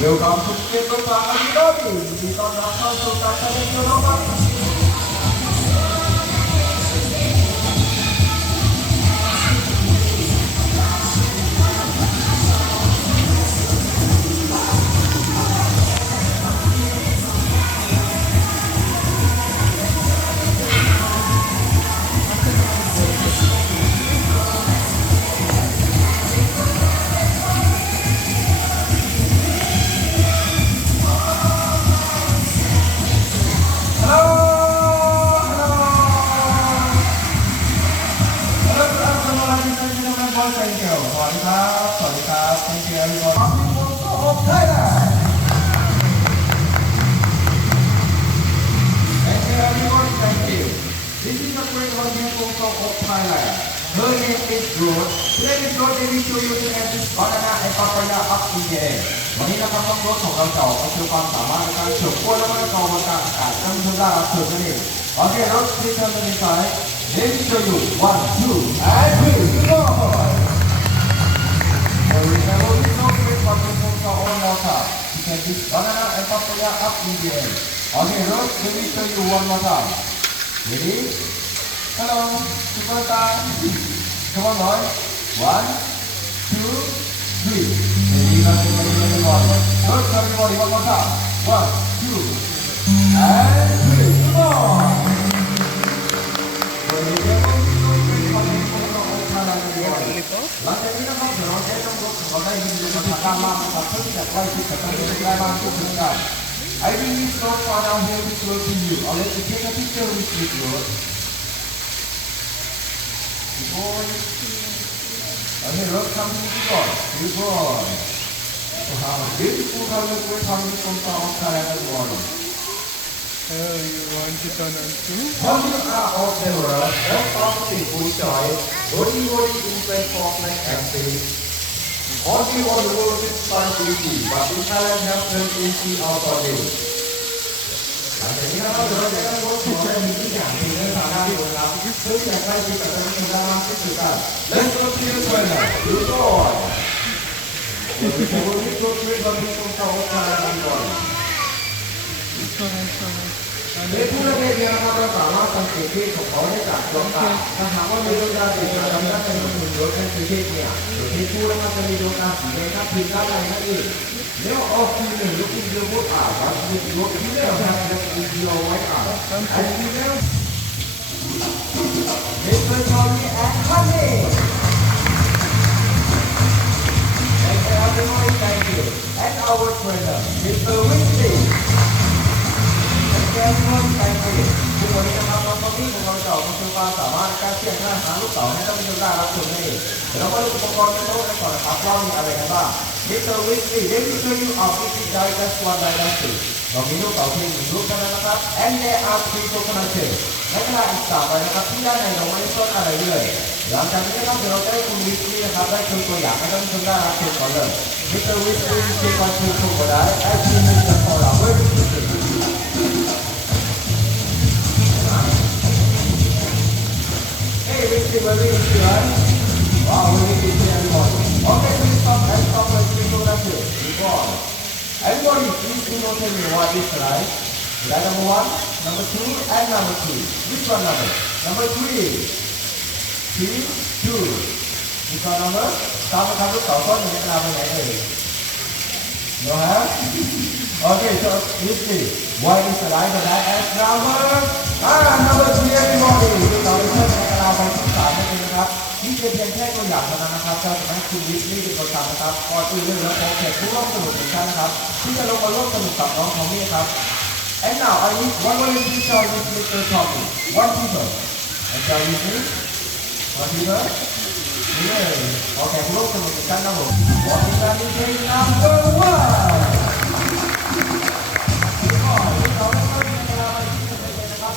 Welcome to Phuket ภาษาอังกฤษยินดีต้อนรับเข้าสู่การแสดงโชว์ครับ Thank you. สวัสดีครับ สวัสดีครับ Thank you everyone. Of Thailand. Thank you everyone. Thank you. This is a great review photo of Thailand. Her name is Rose. Today is Rose. They will show you to have this banana and papaya up in the air. วันนี้นะครับน้องรถของเราจะออกมาโชว์ความสามารถในการเฉื่อยกล้วยและมะละกอบนอากาศทั้งทั้งด้านเฉื่อยนั่นเองโอเครถที่ทำเป็นสาย Let me show you 1, 2, and 3, go! So we can only know great review photo on water. You can this banana and papaya up in the air. Okay, Rod, let me show you one more time. Ready? Hello, super time. Come on, boy. 1, 2, 3. Ready, everybody. Rod, everybody, one more time. 1, 2, and 3. Come on. So we can only know great review photo on Thailand. หลังจากนี้นะครับเดี๋ยวเราจะต้องรถของเราได้ยินดูมาทางด้านล่างนะครับเพื่อที่จะใกล้ชิดกับทางเดินได้มากขึ้นกัน I will be so far down here to close to you. I'll let you take a picture with me, Lord. Good boy. Okay, Lord, come to the boy. Good boy. Wow, beautiful color we're coming from Thailand as well. You want to turn on too? When you are of the world, all of the food choice, body infant form like acid. All you want the world is fun easy, but in Thailand have turned easy out for you. หลังจากนี้นะครับเราจะได้รถของเรามีทุกอย่างในเรื่องทางด้านบนครับเพื่อที่จะใกล้ชิดกับทางด้านล่างที่สุดกัน Let's go to the toilet. You go on. เดี๋ยวเราจะวิ่งรถเพื่อเราจะต้องเข้าห้องน้ำก่อน ในผู้เล่นเนี่ยนะครับเราสามารถสังเกตที่ของเขาได้จากดวงตาถ้าหากว่ามีดวงตาสีขาวดำด้านในหุ่นยนต์ในประเทศเนี่ยโดยที่ผู้เล่นมันจะมีดวงตาสีแดงครับพื้นด้านในนั่นเองแล้วออกทีหนึ่งลูกทีเดียวพวกวันทีเดียวทีเดียวนะครับทีเดียวไว้อันทีเดียวเด็กเป็นชาวนี้แอนฮันนี่ Thank you everyone, thank you and our trainer Mr. Wincy Thank you. ทุกวันนี้นะครับน้องๆที่ของเราจะออกมาโชว์ความสามารถในการเสี่ยงหน้าหาลูกเต๋าให้ท่านผู้ชมได้รับชมนั่นเองเดี๋ยวเรามาดูอุปกรณ์ในโต๊ะกันก่อนนะครับว่ามีอะไรกันบ้าง Mr. Weekly Let me show you our weekly diet just one diet two เรามีลูกเต๋าเพียงหนึ่งลูกเท่านั้นนะครับ and there are three coconut shells และขนาดอีก3ใบนะครับที่ด้านในเราไม่ได้ซ่อนอะไรเลยหลังจากนี้นะครับเดี๋ยวเราจะให้คุณ Weekly นะครับได้โชว์ตัวอย่างให้ท่านผู้ชมได้รับชมก่อนเลย Mr. Weekly take one two crocodile as he moves the cola very quickly Hey, Richie, very easy, right? Wow, very easy, everybody. Okay, please stop and stop like we do that here. Go on. Everybody, please do not tell me what is right. Right number 1, number 2, and number 3. Which one number? Number 3. 3, 2. Which one number? ตามมาทำลูกเต๋าต้นอย่างนี้เราไปไหนเอ่ย No have? Okay, so Richie, what is the right as number 3 everybody ดูต่อไปเพิ่มในกระดาษใบที่3นั่นเองนะครับนี่เป็นเพียงแค่ตัวอย่างเท่านั้นนะครับจะให้คุณวิทย์นี่เป็นตัวทำนะครับก่อนอื่นเลยเราขอแขกผู้ร่วมสนุกทุกท่านนะครับที่จะลงมาร่วมสนุกกับน้องทอมมี่ครับ And now I need one volunteer to join with Mr. Tommy. One people. And join with me. One people. นี่เลยขอแขกผู้ร่วมสนุกทุกท่านนะผมวันนี้การมีเพลง number 1เ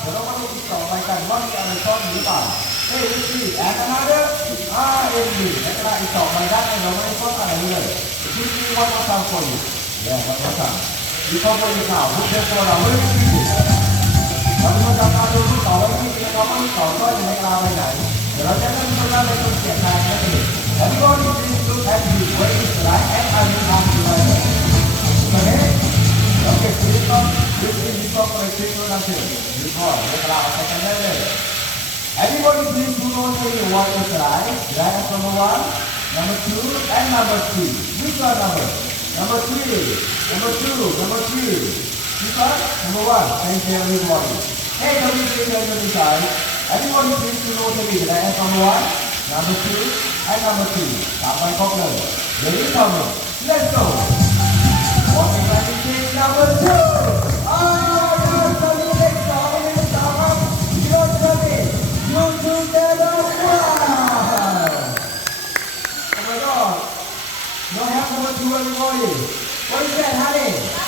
ดี๋ยวเรามาดูต่อไปกันว่ามีอะไรซ่อนอยู่หรือเปล่าเฮ้ยวิธีแอนนาเดอร์R&B และกระดาษอีก2ใบด้านในเราไม่ได้ซ่อนอะไรเลยวิธีวันละ3คนแล้ววันละ3ดีข้อมูลอีกข่าวทุกเรื่องตัวเราไม่ได้พิจิตรเราจะจับตาดูต่อไว้ที่นี่เราไม่ต่อซ่อนอยู่ในกระดาษใบไหนเดี๋ยวเราจะเริ่มต้นในตัวเสียงแทนนั่นเอง Everybody please look at me where is the light and I will come to my lecture. Good boy. Sekarang second level. Everybody please who knows me what is right. Right as number 1, number 2, and number 3. Which one number? Number 3, number 2, number 3. Which one? Number 1. Thank you everybody. Hey, can we please turn to the side? Everybody please who knows me right as number 1, number 2, and number 3. Sampai popular. Ready, come on. Let's go. Walking back in page number 2. Everybody. What is that, honey? This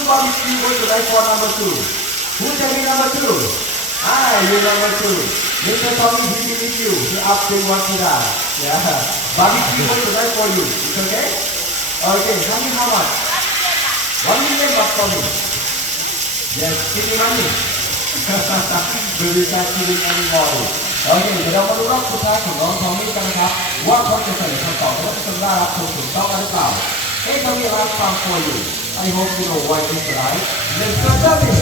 is what we go to like for number 2. Who's taking number 2? You number 2. Mr. Tommy, he will with you. He up to what to that. Yeah. Bobby, we go to like for you. It's okay? Okay, honey, how much? 1 million bucks for me. Yes, give me money. Baby can't kidding anybody. โอเคเดี๋ยวเรามาดูรอบสุดท้ายของน้องทอมมี่กันนะครับว่าเขาจะเฉลยคำตอบว่าจะได้รับถูกต้องหรือเปล่าเอ๊ะเขามีอะไรฟัง for you I hope you know what is right Let's go Tommy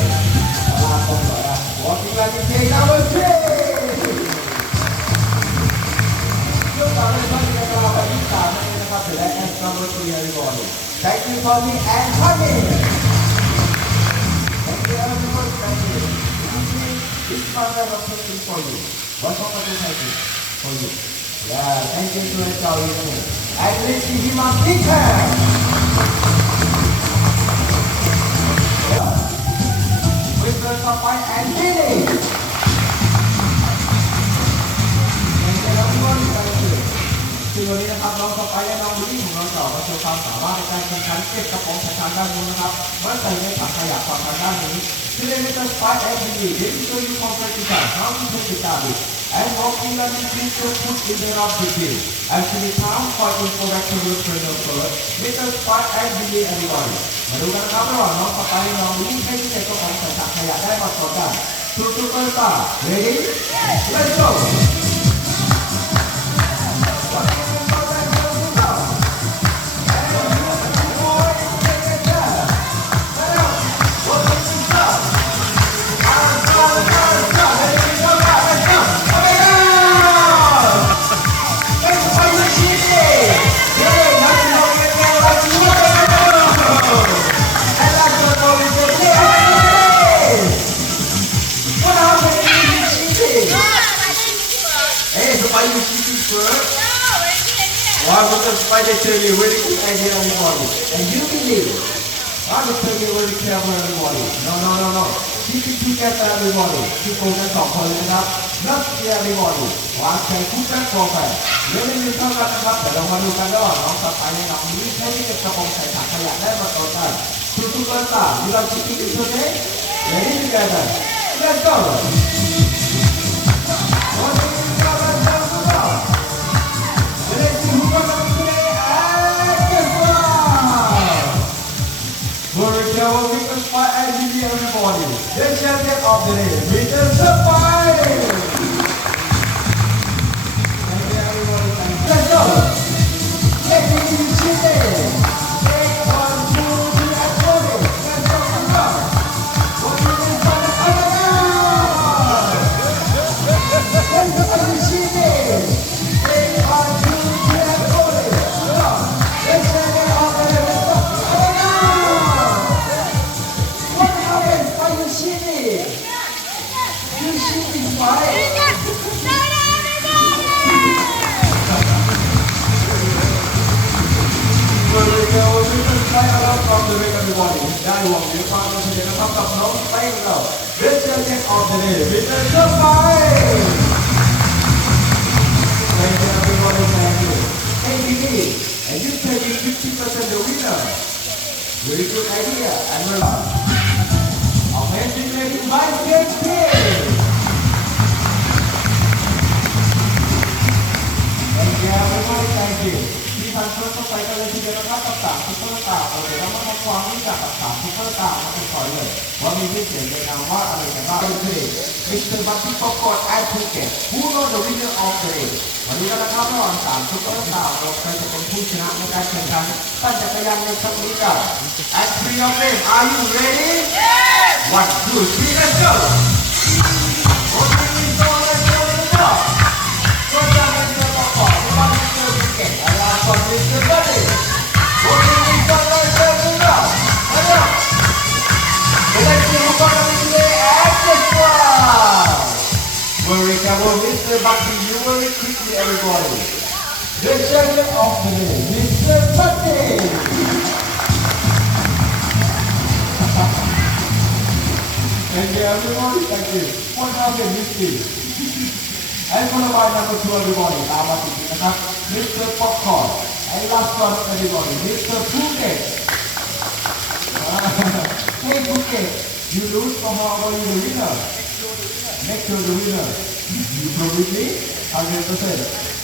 ลาคงหน่อยนะ Walking like a king number 3ยกต่อเลยท่านนี้นะครับไปที่3นั่นเองนะครับเดี๋ยวได้ and number 3 everybody Thank you Tommy and Tommy Thank you everybody Thank you This one I have something for you What's up with you? For you. Yeah, thank you to enjoy it. And let's see him on picture. With the supply and Billy. Thank you everybody. Thank you. คือวันนี้นะครับน้องสไปและน้องวิลลี่ของเราจะมาโชว์ความสามารถในการแข่งขันเก็บกระป๋องทางด้านนู้นนะครับเมื่อใส่ในถังขยะฝั่งทางด้านนี้ Today let us fight every day. Let me show you competition. How to take the target. And walking on the street to put in the objective. Actually, time for introduction to the first. Let us fight every day, everybody. มาดูกันนะครับระหว่างน้องสไปและน้องวิลลี่ให้ที่เก็บกระป๋องใส่ถังขยะได้มาต่อกันทุกคนป่ะ Ready? Let's go. Spider tell you very good idea everybody. And you believe. I will tell you very careful everybody. No. Keep it together everybody. Keep on that talk for youนะครับ Not everybody. วางใจคุกกันต่อไปเดี๋ยวไม่มีเท่ากันนะครับแต่เรามาดูกันระหว่างน้องสไปและน้องนี้ใช้ที่เก็บกระป๋องใส่ถังขยะได้มาต่อกันทุกคนตา You are keeping it okay? Ready together? Let's go. Everybody, the champion of the day, Mr. Sapai. Thank you, everybody. Let's go. Let's do it. Take 1, 2, 3, and 4. Let's go. What is this for the other guy? Let's go. Take 1, 2, 3, and 4. Let's check it out. From the ring everybody. ได้หวังเดี๋ยวฟังกันเสร็จนะครับกับน้องสไปของเรา The champion of the day, Mr. Sapai. Thank you everybody, thank you. Hey Billy, and you taking 50% the winner. Very good idea. And we're amazing lady by JK. Thank you everybody, thank you. ที่ทางช่วยเข้าไปกันเลยทีเดียวนะครับกับ3ซุปเปอร์สตาร์เดี๋ยวเรามาทำความรู้จักกับ3ซุปเปอร์สตาร์มาเป็นก่อนเลยว่ามีชื่อเสียงในนามว่าอะไรกันบ้างคือ Mr. Bucky Popcorn and Phuket Who knows the winner of the day วันนี้กันนะครับระหว่าง3ซุปเปอร์สตาร์เราใครจะเป็นผู้ ผู้ชนะในการแข่งขันปั่นจักรยานในครั้งนี้กัน And three of them are you ready One two three let's go Opening door let's go let's go First time Mr. Papa Second Mr. Phuket and last one Mr. Buddy Opening door let's go let's go let's go So let's see who's gonna win today and this one Very careful Mr. Bucky you very quickly everybody The champion of the day Mr. Bucky Thank you everyone thank you คนเราเป็นมิสตี้ And for the by number 2 everybody ตามมาติดนะครับ Mr. Popcorn And last one everybody Mr. Phuket Hey Phuket you lose for how you the winner Next to the winner You prove with me 100%